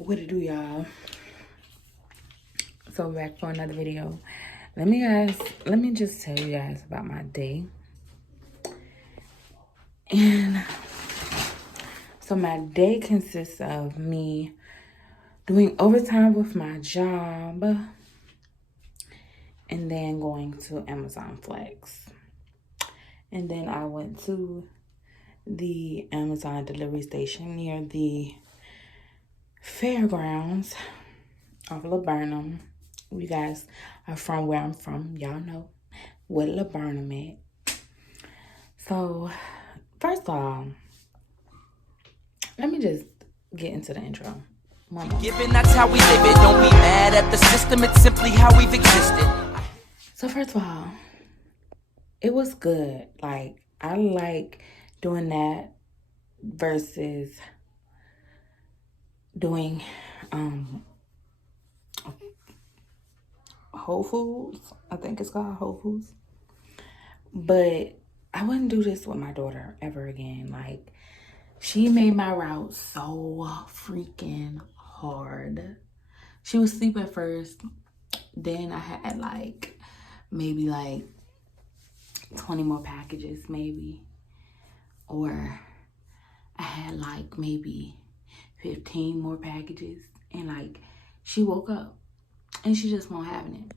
What to do, y'all? So back for another video. Let me just tell you guys about my day. And so my day consists of me doing overtime with my job and then going to Amazon Flex. And then I went to the Amazon delivery station near the fairgrounds of Laburnum. You guys are from where I'm from. Y'all know what Laburnum at. So, first of all, let me just get into the intro. Given that's how we live it, don't be mad at the system, it's simply how we've existed. So first of all, it was good. Like, I like doing that versus doing Whole Foods. I think it's called Whole Foods. But I wouldn't do this with my daughter ever again. Like, she made my route so freaking hard. She was asleep at first. Then I had maybe 20 more packages maybe. Or I had maybe 15 more packages. And she woke up and she just won't having it.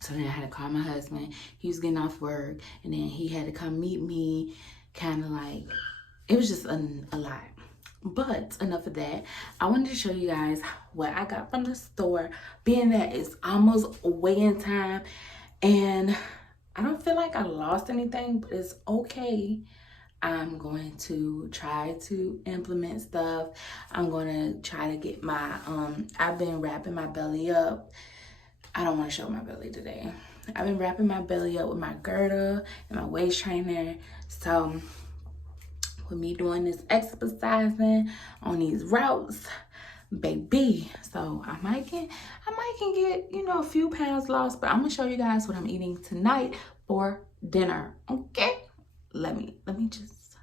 So then I had to call my husband. He was getting off work. And then he had to come meet me. It was just a lot. But enough of that. I wanted to show you guys what I got from the store. Being that it's almost weigh-in time. And I don't feel like I lost anything. But it's okay. I'm going to try to implement stuff. I'm going to try to get my, I've been wrapping my belly up. I don't want to show my belly today. I've been wrapping my belly up with my girdle and my waist trainer. So with me doing this exercising on these routes, baby. So I might can get, a few pounds lost, but I'm gonna show you guys what I'm eating tonight for dinner. Okay? Let me just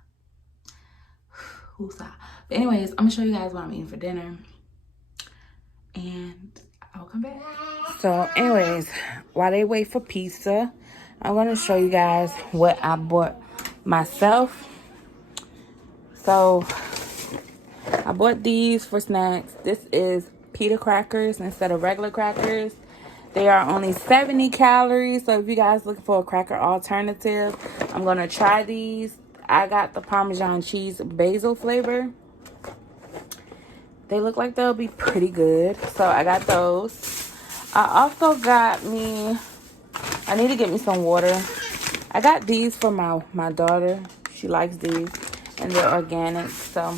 who's that? But anyways, I'm gonna show you guys what I'm eating for dinner. And I'll come back. So anyways, while they wait for pizza, I'm gonna show you guys what I bought myself. So I bought these for snacks. This is pita crackers instead of regular crackers. They are only 70 calories. So if you guys looking for a cracker alternative, I'm going to try these. I got the Parmesan cheese basil flavor. They look like they'll be pretty good. So I got those. I also got I need to get me some water. I got these for my daughter. She likes these. And they're organic. So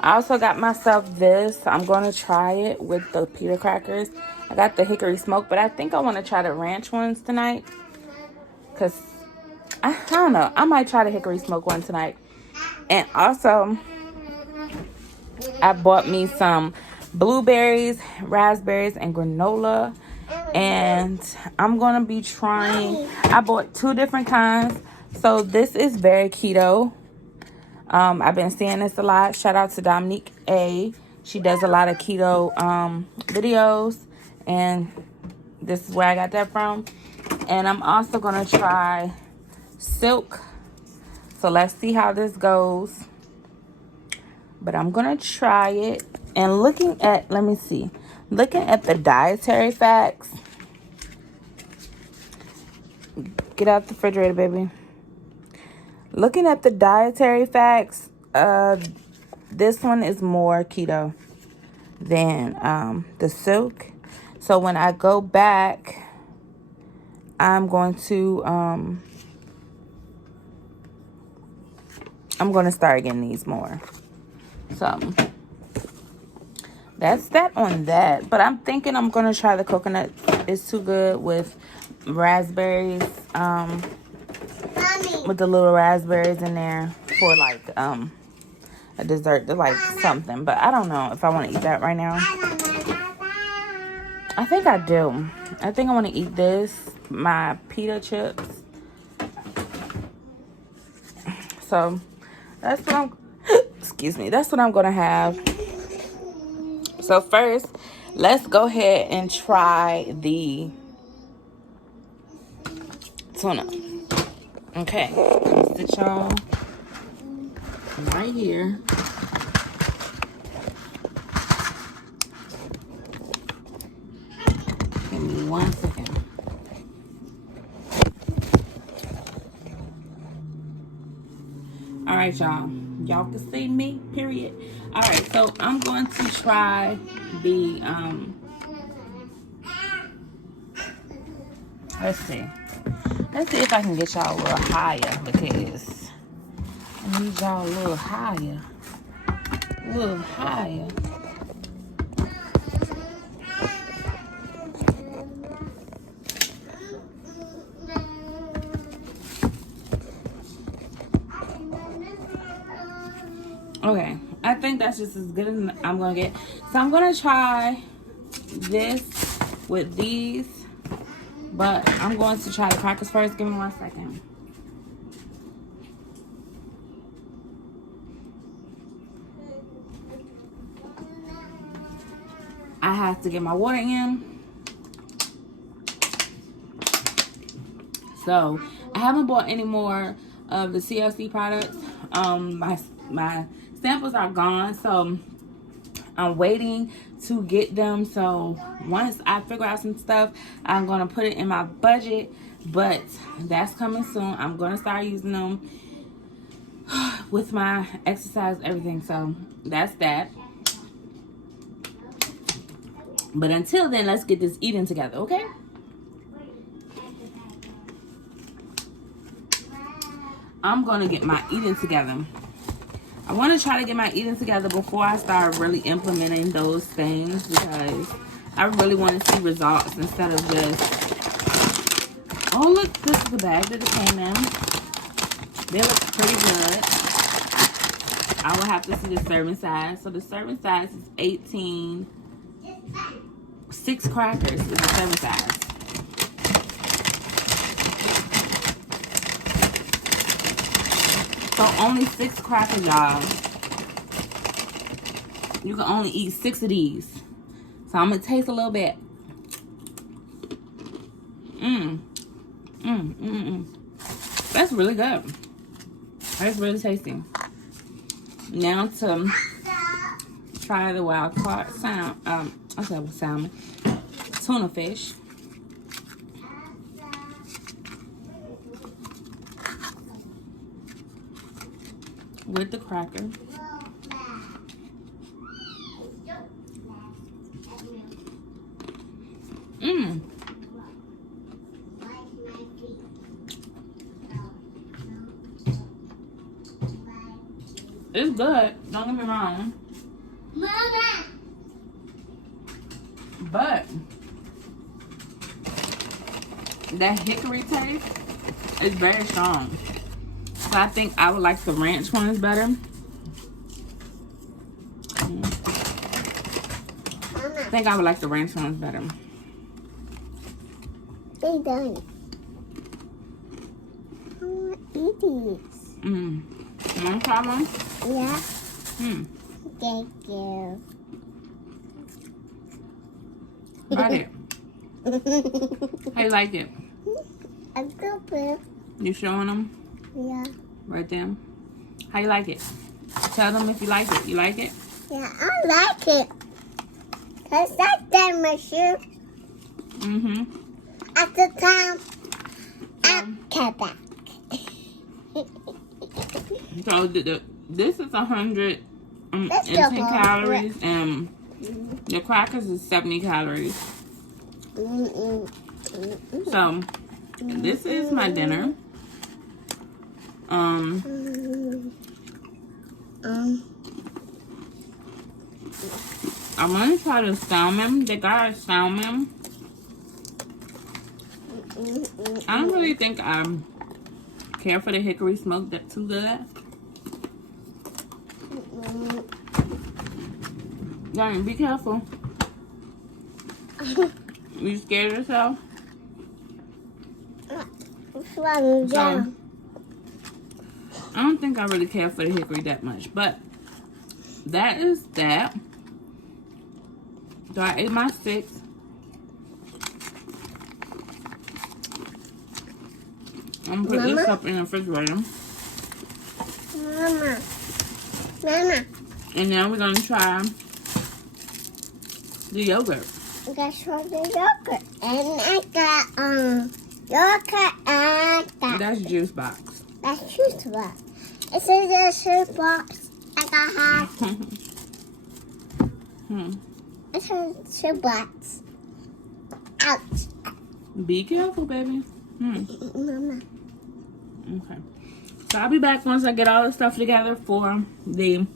I also got myself this. I'm going to try it with the pita crackers. I got the hickory smoke, but I think I want to try the ranch ones tonight. Because, I don't know. I might try the hickory smoke one tonight. And also, I bought me some blueberries, raspberries, and granola. And I'm going to be trying. I bought 2 different kinds. So this is very keto. I've been seeing this a lot. Shout out to Dominique A. She does a lot of keto videos. And this is where I got that from. And I'm also going to try Silk. So let's see how this goes. But I'm going to try it. And looking at the dietary facts. Get out the refrigerator, baby. Looking at the dietary facts, this one is more keto than the Silk. So when I go back, I'm going to start getting these more. So that's that on that. But I'm thinking I'm going to try the coconut. It's too good with raspberries. With the little raspberries in there for a dessert, something. But I don't know if I want to eat that right now. I think I do. I think I want to eat this, my pita chips. So that's what I'm. Excuse me. That's what I'm gonna have So first, let's go ahead and try the tuna. Okay, I'm sit y'all right here. Give me 1 second. All right, y'all. Y'all can see me, period. All right, so I'm going to try the, let's see. Let's see if I can get y'all a little higher, because I need y'all a little higher. A little higher. Okay, I think that's just as good as I'm gonna get. So I'm gonna try this with these, but I'm going to try the crackers first. Give me 1 second. I have to get my water in. So I haven't bought any more of the CLC products. My samples are gone, so I'm waiting to get them. So once I figure out some stuff, I'm gonna put it in my budget. But that's coming soon. I'm gonna start using them with my exercise, everything. So that's that. But until then, let's get this eating together, okay? I'm gonna get my eating together. I want to try to get my eating together before I start really implementing those things, because I really want to see results instead of just, oh look, this is the bag that it came in. They look pretty good. I will have to see the serving size. So the serving size is 18. 6 crackers is the serving size. So only 6 crackers, y'all. You can only eat 6 of these. So I'm gonna taste a little bit. That's really good. That's really tasty. Now to try the wild caught salmon, tuna fish. With the cracker. It's good. Don't get me wrong. Mama. But that hickory taste is very strong. So I think I would like the ranch ones better. I think I would like the ranch ones better. They done. I want to eat these. You want to try one? Yeah. Thank you. Bite it. How you like it? I'm good. You showing them? Yeah. Right there. How you like it? Tell them if you like it. You like it? Yeah, I like it. Cause that's that machine. At the time, I came back. So this is 110 calories, and the crackers is 70 calories. So this is my dinner. I'm gonna try the salmon. They got a salmon. I don't really think I care for the hickory smoke that too good. Darn, be careful. You scared yourself? So, I don't think I really care for the hickory that much, but that is that. So I ate my 6. I'm gonna put this up in the refrigerator. Mama. Mama. And now we're gonna try the yogurt. I got some yogurt. And I got yogurt and That's juice box. that's juice box. It says a juice box. I got half. It says juice box. Ouch. Be careful, baby. Mama. Okay. So I'll be back once I get all the stuff together for the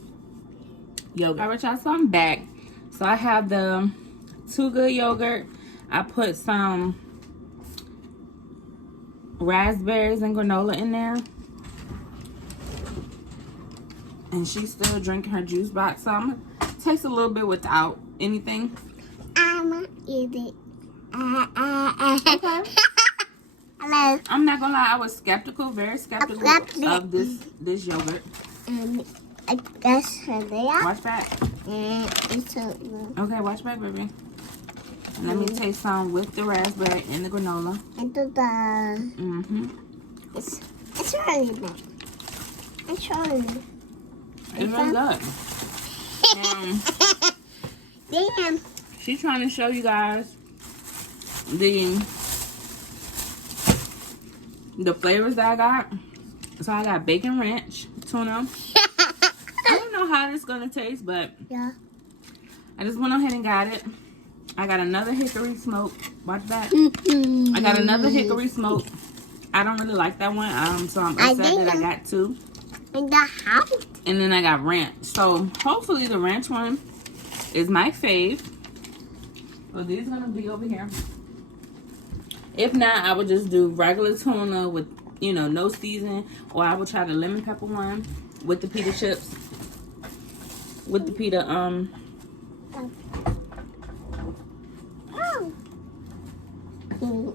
yogurt. All right, y'all. So I'm back. So I have the Too Good yogurt. I put some raspberries and granola in there. And she's still drinking her juice box. So I'm gonna taste a little bit without anything. I'ma eat it. Okay. Hello. I'm not gonna lie, I was skeptical, very skeptical of this yogurt. I guess her there. Watch back. It's a Okay, watch back, baby. And let me taste some with the raspberry and the granola. into the. It's really good. It's really good. It's really good. Damn. She's trying to show you guys the flavors that I got. So I got bacon ranch, tuna. I don't know how this is gonna taste, but Yeah. I just went ahead and got it. I got another hickory smoke. Watch that. I got another hickory smoke. I don't really like that one, so I'm upset that I got 2. In the house. And then I got ranch. So hopefully the ranch one is my fave. So these are gonna be over here. If not, I would just do regular tuna with, no seasoning, or I would try the lemon pepper one with the pita chips. With the pita, Oh.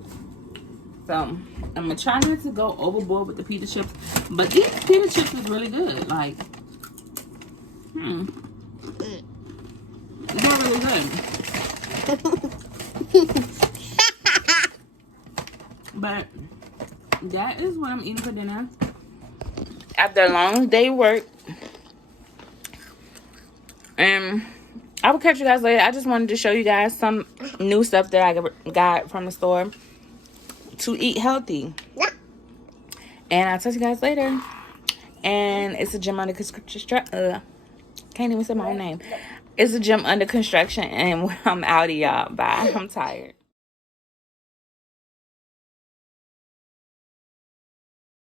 So I'm gonna try not to go overboard with the pita chips, but these pita chips is really good. Like, they're really good. But that is what I'm eating for dinner. After a long day work, and I will catch you guys later. I just wanted to show you guys some new stuff that I got from the store to eat healthy. And I'll touch you guys later. And it's a gym under construction. Can't even say my own name. It's a gym under construction, and I'm out of y'all. Bye. I'm tired.